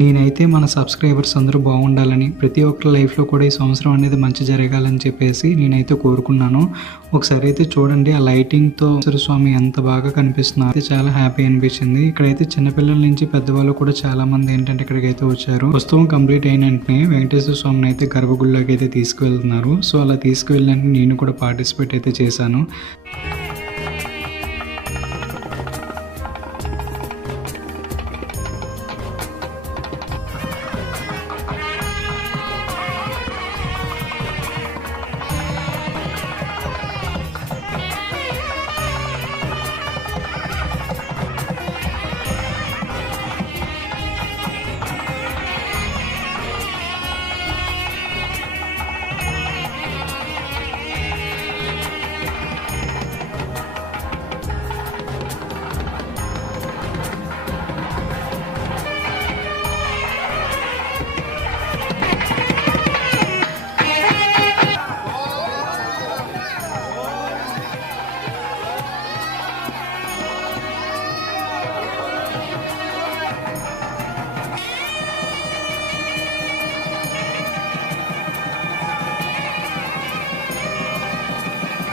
నేనైతే మన సబ్స్క్రైబర్స్ అందరూ బాగుండాలని, ప్రతి ఒక్కరి లైఫ్లో కూడా ఈ సంవత్సరం అనేది మంచి జరగాలని చెప్పేసి నేనైతే కోరుకున్నాను. ఒకసారి అయితే చూడండి, ఆ లైటింగ్తో స్వామి ఎంత బాగా కనిపిస్తున్నారు. అయితే చాలా హ్యాపీ అనిపించింది. ఇక్కడైతే చిన్నపిల్లల నుంచి పెద్దవాళ్ళు కూడా చాలా మంది ఏంటంటే ఇక్కడికైతే వచ్చారు. ఉత్సవం కంప్లీట్ అయిన వెంటనే వెంకటేశ్వర స్వామిని అయితే గర్భగుడిలోకి అయితే తీసుకువెళ్తున్నారు. సో అలా తీసుకువెళ్ళినట్టు నేను కూడా పార్టిసిపేట్ అయితే చేశాను.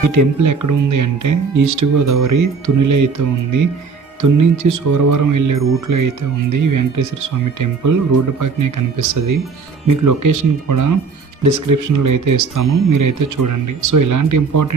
ఈ టెంపుల్ ఎక్కడ ఉంది అంటే ఈస్ట్ గోదావరి తునిలో అయితే ఉంది. తుని నుంచి సూరవరం వెళ్ళే రూట్లో అయితే ఉంది వెంకటేశ్వర స్వామి టెంపుల్. రోడ్డు పక్కనే కనిపిస్తుంది. మీకు లొకేషన్ కూడా డిస్క్రిప్షన్లో అయితే ఇస్తాను, మీరైతే చూడండి. సో ఇలాంటి ఇంపార్టెంట్